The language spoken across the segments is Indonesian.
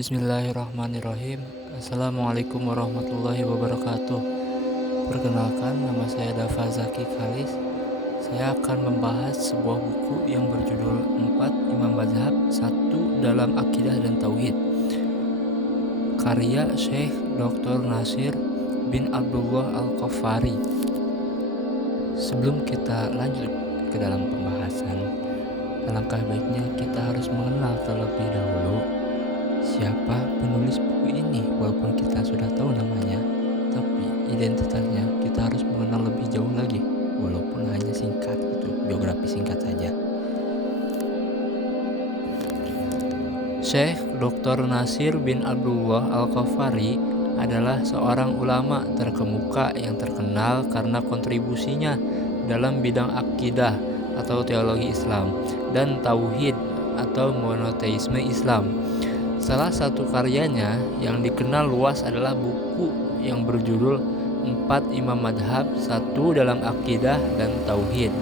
Bismillahirrahmanirrahim. Assalamualaikum warahmatullahi wabarakatuh. Perkenalkan, nama saya Dafa Zaki Khalis. Saya akan membahas sebuah buku yang berjudul 4 Imam Mazhab 1 dalam Akidah dan Tauhid, karya Syekh Dr. Nasir bin Abdullah Al-Qafari. Sebelum kita lanjut ke dalam pembahasan, alangkah baiknya kita harus mengenal terlebih dahulu siapa penulis buku ini. Walaupun kita sudah tahu namanya, tapi identitasnya kita harus mengenal lebih jauh lagi, walaupun hanya singkat, itu biografi singkat saja. Syekh Dr. Nasir bin Abdullah Al-Qafari adalah seorang ulama terkemuka yang terkenal karena kontribusinya dalam bidang akidah atau teologi Islam dan tauhid atau monoteisme Islam. Salah satu karyanya yang dikenal luas adalah buku yang berjudul 4 Imam Mazhab 1 dalam Akidah dan Tauhid,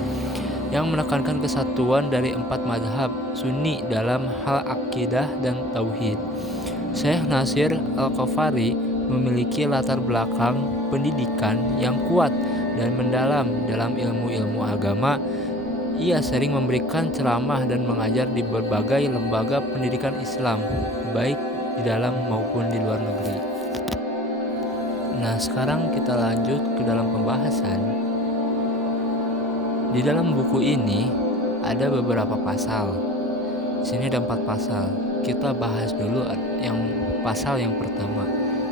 yang menekankan kesatuan dari 4 mazhab Sunni dalam hal akidah dan tauhid. Syekh Nasir Al-Qafari memiliki latar belakang pendidikan yang kuat dan mendalam dalam ilmu-ilmu agama. Ia sering memberikan ceramah dan mengajar di berbagai lembaga pendidikan Islam, baik di dalam maupun di luar negeri. Nah, sekarang kita lanjut ke dalam pembahasan. Di dalam buku ini ada beberapa pasal. Di sini ada 4 pasal. Kita bahas dulu yang pasal yang pertama,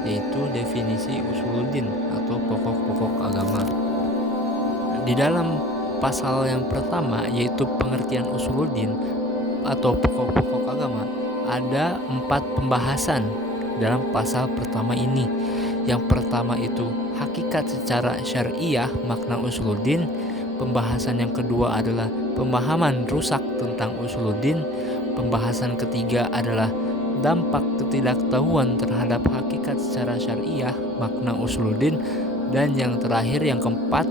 yaitu definisi usuluddin atau pokok-pokok agama. Di dalam pasal yang pertama, yaitu pengertian usuluddin atau pokok-pokok agama, ada 4 pembahasan dalam pasal pertama ini. Yang pertama itu hakikat secara syariah makna usuluddin. Pembahasan yang kedua adalah pemahaman rusak tentang usuluddin. Pembahasan ketiga adalah dampak ketidaktahuan terhadap hakikat secara syariah makna usuluddin. Dan yang terakhir, yang keempat,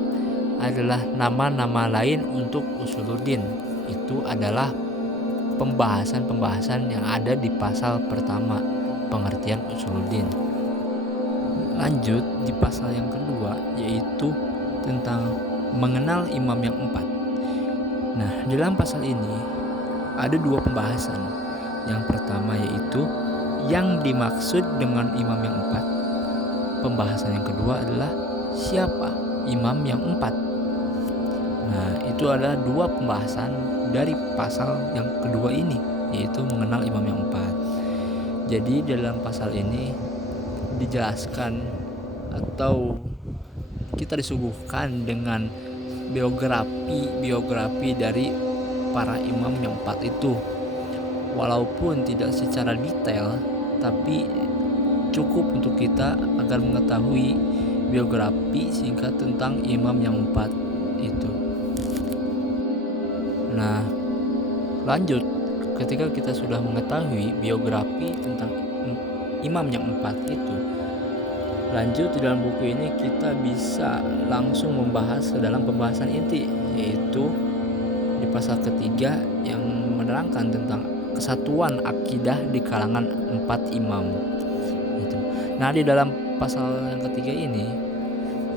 adalah nama-nama lain untuk usuluddin. Itu adalah pembahasan-pembahasan yang ada di pasal pertama, pengertian usuluddin. Lanjut di pasal yang kedua, yaitu tentang mengenal imam yang 4. Nah, dalam pasal ini ada 2 pembahasan. Yang pertama yaitu yang dimaksud dengan imam yang 4. Pembahasan yang kedua adalah siapa imam yang 4. Nah, itu adalah 2 pembahasan dari pasal yang kedua ini, yaitu mengenal imam yang 4. Jadi dalam pasal ini dijelaskan atau kita disuguhkan dengan biografi dari para imam yang 4 itu. Walaupun tidak secara detail, tapi cukup untuk kita agar mengetahui biografi singkat tentang imam yang 4 itu. Nah, lanjut, ketika kita sudah mengetahui biografi tentang imam yang 4 itu, lanjut di dalam buku ini kita bisa langsung membahas ke dalam pembahasan inti, yaitu di pasal ketiga yang menerangkan tentang kesatuan akidah di kalangan 4 imam gitu. Nah, di dalam pasal yang ketiga ini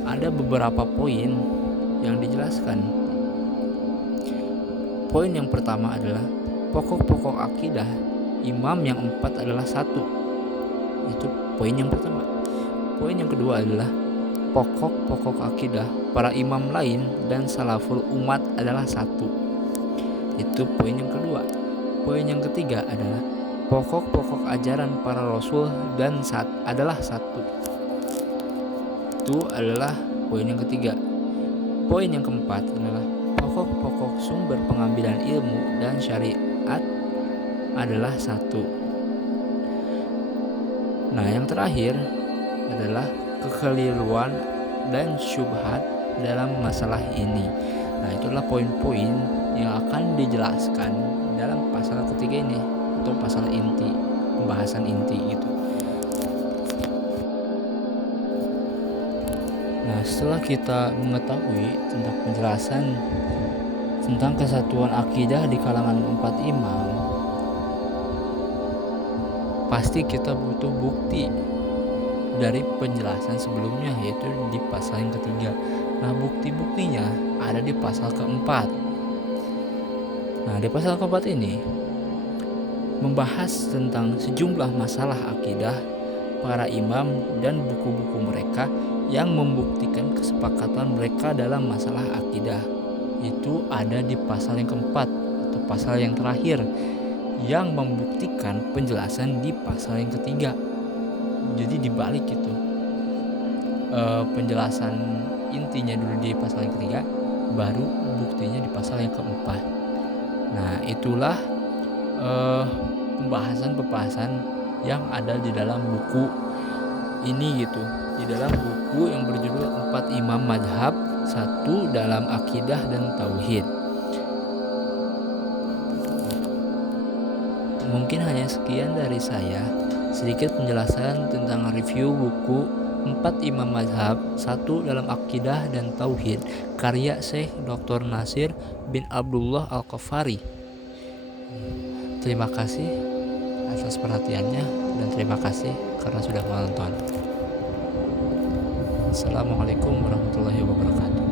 ada beberapa poin yang dijelaskan. Poin yang pertama adalah pokok-pokok akidah imam yang 4 adalah 1. Itu poin yang pertama. Poin yang kedua adalah pokok-pokok akidah para imam lain dan salaful umat adalah 1. Itu poin yang kedua. Poin yang ketiga adalah pokok-pokok ajaran para rasul dan adalah 1. Itu adalah poin yang ketiga. Poin yang keempat adalah pokok-pokok sumber pengambilan ilmu dan syariat adalah 1. Nah, yang terakhir adalah kekeliruan dan syubhat dalam masalah ini. Nah, itulah poin-poin yang akan dijelaskan dalam pasal ketiga ini, atau pasal inti, pembahasan inti gitu. Nah, setelah kita mengetahui tentang penjelasan tentang kesatuan akidah di kalangan 4 imam, pasti kita butuh bukti dari penjelasan sebelumnya, yaitu di pasal yang ketiga. Nah, bukti-buktinya ada di pasal keempat. Nah, di pasal keempat ini membahas tentang sejumlah masalah akidah para imam dan buku-buku mereka yang membuktikan kesepakatan mereka dalam masalah akidah. Itu ada di pasal yang keempat atau pasal yang terakhir, yang membuktikan penjelasan di pasal yang ketiga. Jadi dibalik itu, penjelasan intinya dulu di pasal yang ketiga, baru buktinya di pasal yang keempat. Nah, itulah pembahasan yang ada di dalam buku ini gitu, di dalam buku yang berjudul 4 Imam Madhab, 1 dalam Akidah dan Tauhid. Mungkin hanya sekian dari saya, sedikit penjelasan tentang review buku 4 Imam Madhab, 1 dalam Akidah dan Tauhid, karya Syekh Dr. Nasir bin Abdullah Al-Qafari. Terima kasih atas perhatiannya dan terima kasih karena sudah menonton. Assalamualaikum warahmatullahi wabarakatuh.